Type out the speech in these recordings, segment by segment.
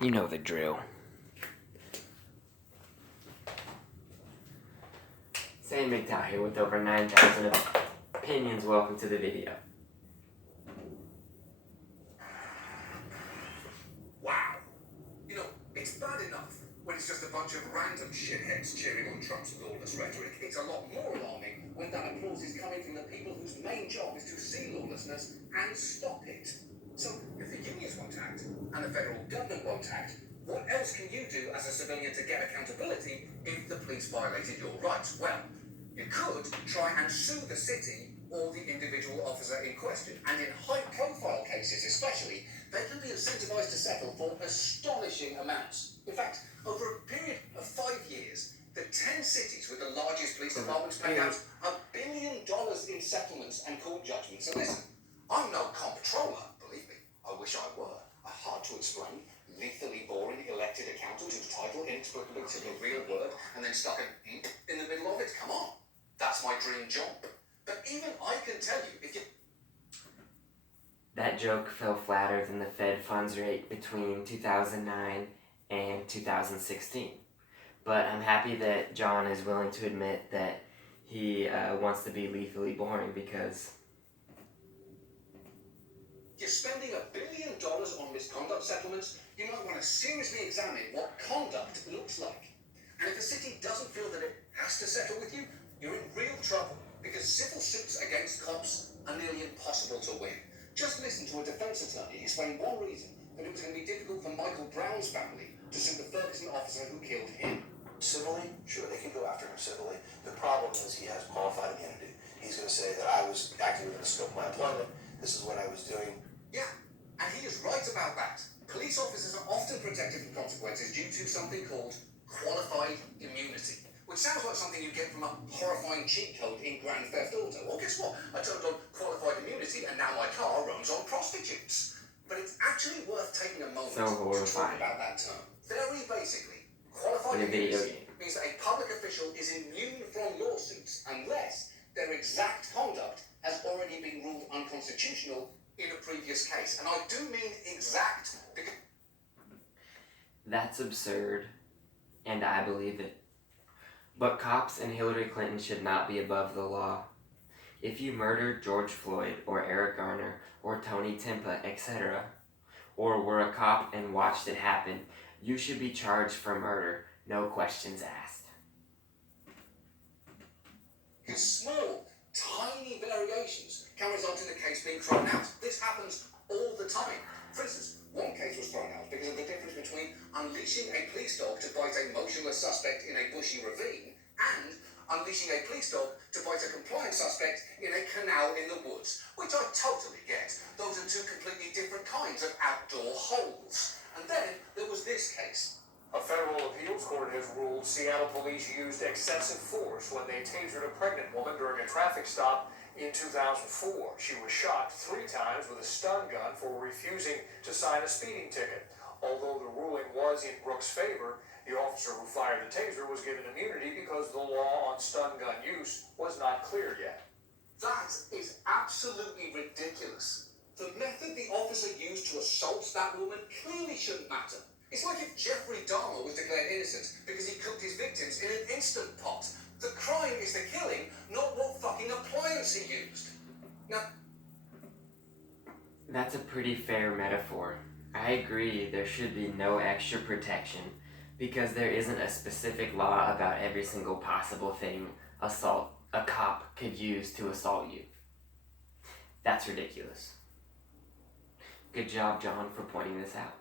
You know the drill. Saiyan MGTOW here with over 9,000 opinions. Welcome to the video. Wow. It's bad enough when it's just a bunch of random shitheads cheering on Trump's lawless rhetoric. It's a lot more alarming when that applause is coming from the people whose main job is to see lawlessness and stop it. So, if the unions won't act and the federal government won't act, what else can you do as a civilian to get accountability if the police violated your rights? Well, you could try and sue the city or the individual officer in question. And in high-profile cases especially, they can be incentivized to settle for astonishing amounts. In fact, over a period of 5 years, the 10 cities with the largest police departments paid out $1 billion in settlements and court judgments. And listen, I'm no comptroller, believe me. I wish I were. A hard-to-explain, lethally boring elected accountant whose title inexplicably took a real word and then stuck an in the middle of it. Come on. That's my dream job. But even I can tell you, if you... That joke fell flatter than the Fed funds rate between 2009 and 2016. But I'm happy that John is willing to admit that he wants to be lethally boring because... You're spending $1 billion on misconduct settlements, you might want to seriously examine what conduct looks like. And if the city doesn't feel that it has to settle with you, you're in real trouble, because civil suits against cops are nearly impossible to win. Just listen to a defense attorney explain one reason that it was going to be difficult for Michael Brown's family to sue the Ferguson officer who killed him. Civilly, sure, they can go after him civilly. The problem is he has qualified immunity. He's going to say that I was acting within the scope of my employment. This is what I was doing. Yeah, and he is right about that. Police officers are often protected from consequences due to something called qualified immunity, which sounds like something you get from a horrifying cheat code in Grand Theft Auto. Well, guess what? I turned on qualified immunity and now my car runs on prostitutes. But it's actually worth taking a moment to talk about that term. Very basically, qualified immunity means that a public official is immune from lawsuits unless their exact conduct has already been ruled unconstitutional in a previous case. And I do mean exact because... That's absurd, and I believe it. But cops and Hillary Clinton should not be above the law. If you murdered George Floyd or Eric Garner or Tony Timpa, etc., or were a cop and watched it happen, you should be charged for murder, no questions asked. Small, tiny variations can result in a case being thrown out. This happens all the time. For instance, one case was thrown out because of the difference between unleashing a police dog to bite a motionless suspect in a bushy ravine and unleashing a police dog to bite a compliant suspect in a canal in the woods, which I totally get. Those are two completely different kinds of outdoor holes. And then there was this case. A federal appeals court has ruled Seattle police used excessive force when they tasered a pregnant woman during a traffic stop in 2004. She was shot 3 times with a stun gun for refusing to sign a speeding ticket. Although the ruling was in Brooks' favor, the officer who fired the taser was given immunity because the law on stun gun use was not clear yet. That is absolutely ridiculous. The method the officer used to assault that woman clearly shouldn't matter. It's like if Jeffrey Dahmer was declared innocent because he cooked his victims in an Instant Pot. The crime is the killing, not what fucking appliance he used. Now... That's a pretty fair metaphor. I agree there should be no extra protection because there isn't a specific law about every single possible thing a cop could use to assault you. That's ridiculous. Good job, John, for pointing this out.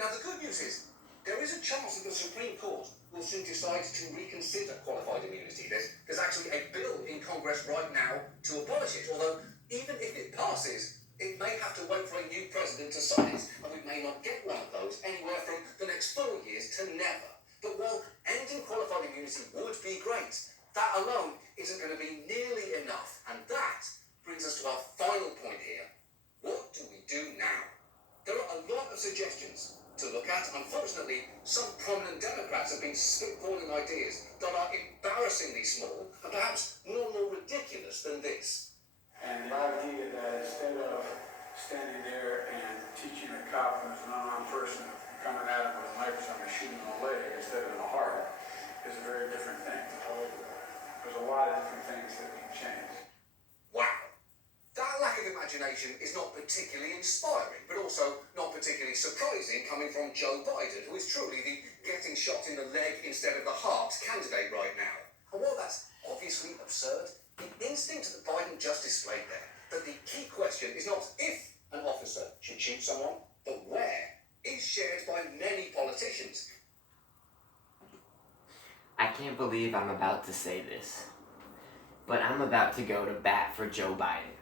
Now, the good news is, there is a chance that the Supreme Court will soon decide to reconsider qualified immunity. There's actually a bill in Congress right now to abolish it, although even if it passes, it may have to wait for a new president to sign it, and we may not get one of those anywhere from the next 4 years to never. But while ending qualified immunity would be great, that alone isn't going to be nearly enough. And that brings us to our final point here. What do we do now? There are a lot of suggestions to look at. Unfortunately, some prominent Democrats have been spitballing ideas that are embarrassingly small and perhaps no more ridiculous than this. And my idea that instead of standing there and teaching a cop who's an unarmed person coming at him with a knife or something, shooting in the leg instead of in the heart is a very different thing. There's a lot of different things that can change. Wow. That lack of imagination is not particularly inspiring, but also not particularly surprising coming from Joe Biden, who is truly the getting shot in the leg instead of the heart candidate right now. And while that's obviously absurd, the instinct that Biden just displayed there, that the key question is not if an officer should shoot someone, but where, is shared by many politicians. I can't believe I'm about to say this, but I'm about to go to bat for Joe Biden.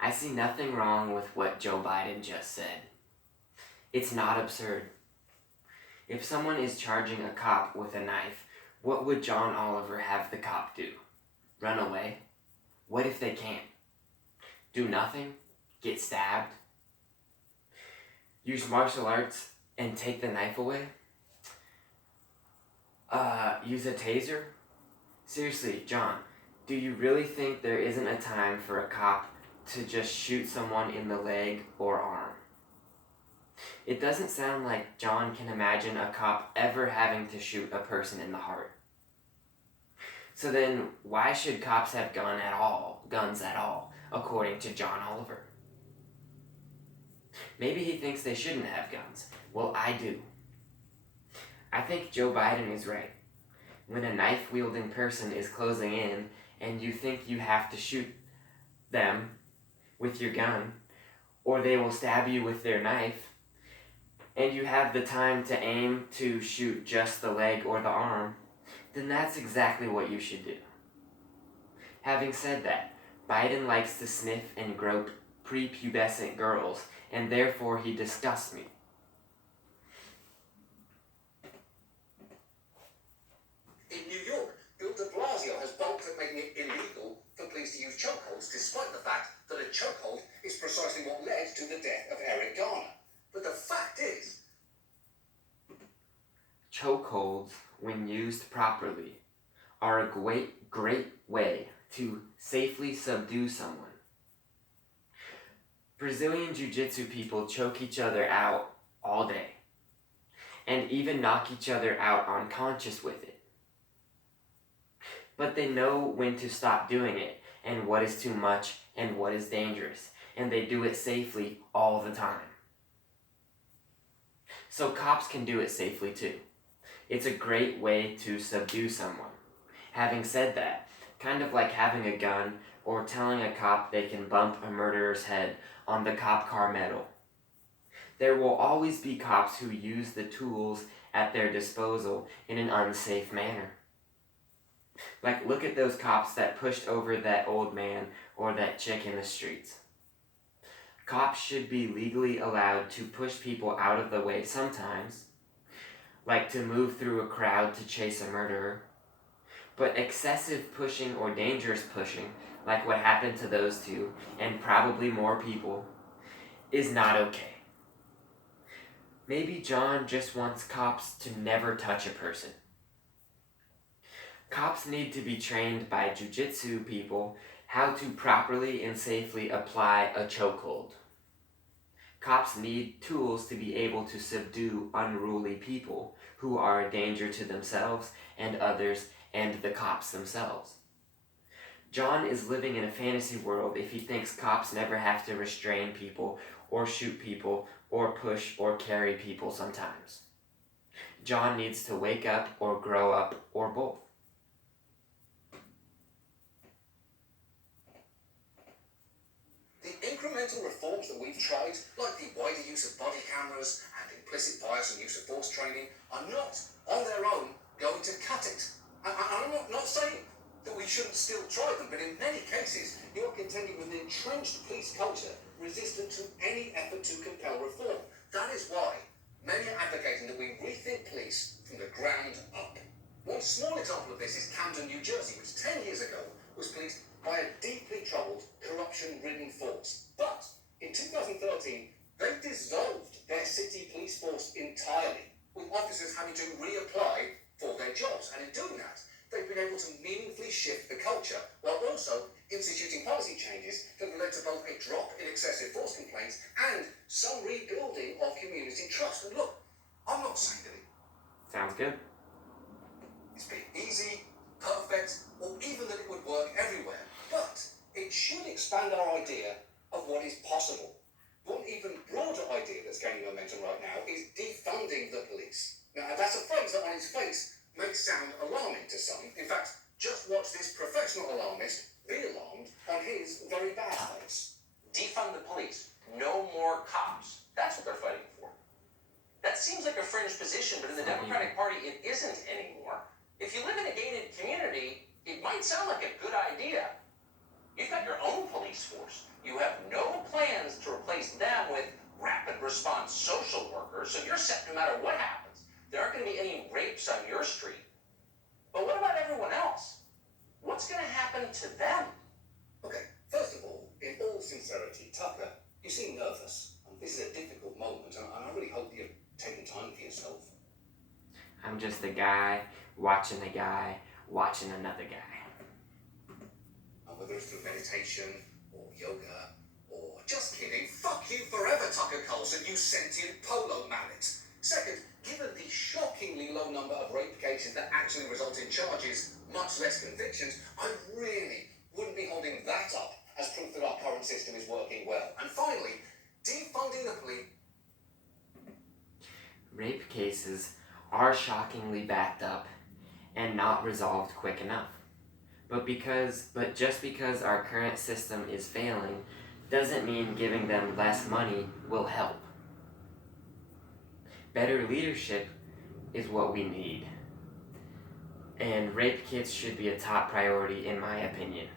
I see nothing wrong with what Joe Biden just said. It's not absurd. If someone is charging a cop with a knife, what would John Oliver have the cop do? Run away? What if they can't? Do nothing? Get stabbed? Use martial arts and take the knife away? Use a taser? Seriously, John, do you really think there isn't a time for a cop to just shoot someone in the leg or arm? It doesn't sound like John can imagine a cop ever having to shoot a person in the heart. So then, why should cops have guns at all, according to John Oliver? Maybe he thinks they shouldn't have guns. Well, I do. I think Joe Biden is right. When a knife-wielding person is closing in and you think you have to shoot them with your gun, or they will stab you with their knife, and you have the time to aim to shoot just the leg or the arm, then that's exactly what you should do. Having said that, Biden likes to sniff and grope prepubescent girls, and therefore he disgusts me. In New York, Bill de Blasio has balked at making it illegal for police to use chokeholds, despite the fact that a chokehold is precisely what led to the death of Eric Garner. But the fact is, Chokeholds, when used properly, are a great way to safely subdue someone. Brazilian Jiu-Jitsu people choke each other out all day, and even knock each other out unconscious with it. But they know when to stop doing it, and what is too much, and what is dangerous, and they do it safely all the time. So cops can do it safely too. It's a great way to subdue someone. Having said that, kind of like having a gun or telling a cop they can bump a murderer's head on the cop car metal. There will always be cops who use the tools at their disposal in an unsafe manner. Like, look at those cops that pushed over that old man or that chick in the streets. Cops should be legally allowed to push people out of the way sometimes, like to move through a crowd to chase a murderer. But excessive pushing or dangerous pushing, like what happened to those two, and probably more people, is not okay. Maybe John just wants cops to never touch a person. Cops need to be trained by jiu-jitsu people how to properly and safely apply a chokehold. Cops need tools to be able to subdue unruly people who are a danger to themselves and others and the cops themselves. John is living in a fantasy world if he thinks cops never have to restrain people or shoot people or push or carry people sometimes. John needs to wake up or grow up or both. the incremental reforms that we've tried, like the wider use of body cameras and implicit bias and use of force training, are not, on their own, going to cut it. And I'm not saying that we shouldn't still try them, but in many cases, you're contending with an entrenched police culture resistant to any effort to compel reform. That is why many are advocating that we rethink police from the ground up. One small example of this is Camden, New Jersey, which 10 years ago was policed by a deeply troubled, corruption-ridden force. But in 2013, they dissolved their city police force entirely, with officers having to reapply for their jobs. And in doing that, they've been able to meaningfully shift the culture, while also instituting policy changes that have led to both a drop in excessive force complaints expand our idea of what is possible. One even broader idea that's gaining momentum right now is defunding the police. Now, that's a phrase that on its face makes sound alarming to some. In fact, just watch this professional alarmist be alarmed on his very bad face. Defund the police. No more cops. That's what they're fighting for. That seems like a fringe position, but in the Democratic Party, it isn't anymore. If you live in a gated community, it might sound like a good idea. You've got your own police force. You have no plans to replace them with rapid response social workers, so you're set no matter what happens. There aren't going to be any rapes on your street. But what about everyone else? What's going to happen to them? Okay, first of all, in all sincerity, Tucker, you seem nervous. This is a difficult moment, and I really hope you're taking time for yourself. I'm just a guy watching another guy. And whether it's through meditation, or yoga, or just kidding, fuck you forever, Tucker Carlson, you sentient polo mallet. Second, given the shockingly low number of rape cases that actually result in charges, much less convictions, I really wouldn't be holding that up as proof that our current system is working well. And finally, defunding the police. Rape cases are shockingly backed up and not resolved quick enough. But just because our current system is failing doesn't mean giving them less money will help. Better leadership is what we need. And rape kits should be a top priority in my opinion.